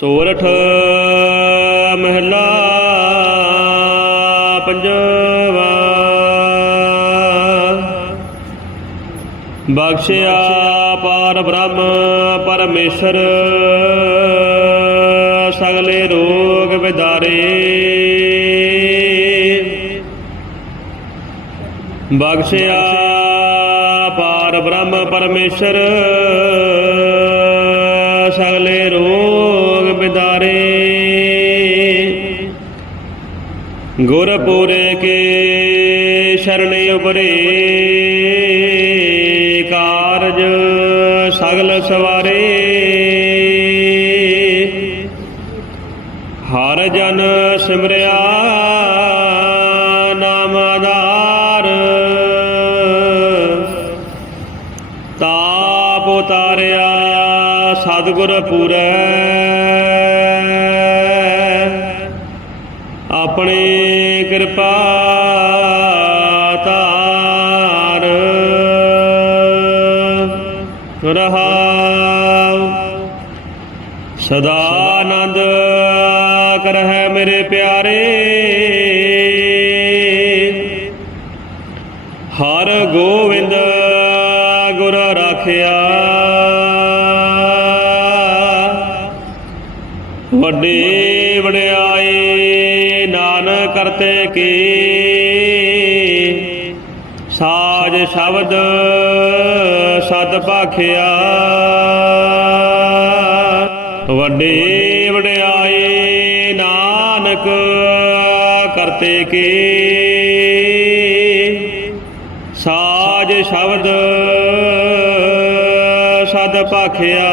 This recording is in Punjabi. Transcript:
ਸੋਰਠ ਮਹਿਲਾ ਪੰਜਵਾ। ਬਖਸ਼ਿਆ ਪਾਰ ਬ੍ਰਹਮ ਪਰਮੇਸ਼ਰ, ਸਗਲੇ ਰੋਗ ਵਿਦਾਰੇ। ਬਖਸ਼ਿਆ ਪਾਰ ਬ੍ਰਹਮ ਪਰਮੇਸ਼ਰ, ਸਗਲੇ ਰੋਗ ਬਿਦਾਰੇ ਗੁਰ ਕੇ ਸ਼ਰਨ ਉਪਰੇ ਕਾਰਜ ਸਗਲ ਸਵਾਰੇ। ਹਰ ਜਨ ਸਿਮਰਿਆ ਨਾਮ ਆਧਾਰ। ਤਾਪ ਉਤਾਰਿਆ ਸਤਿਗੁਰ ਪੂਰੈ ਆਪਣੀ ਕਿਰਪਾ ਧਾਰ। ਰਹਾਉ। ਸਦਾ ਆਨੰਦ ਕਰਹਿ ਮੇਰੇ ਪਿਆਰੇ। ਹਰ ਗੋਵਿੰਦ ਗੁਰ ਰਾਖਿਆ। ਵੱਡੇ ਵਡਿਆਏ ਨਾਨਕ ਕਰਤੇ ਕੀ? ਸਾਜ ਸ਼ਬਦ ਸਤ ਭਾਖਿਆ। ਵੱਡੇ ਵਡਿਆਏ ਨਾਨਕ ਕਰਤੇ ਕੀ? ਸਾਜ ਸ਼ਬਦ ਸਦ ਭਾਖਿਆ।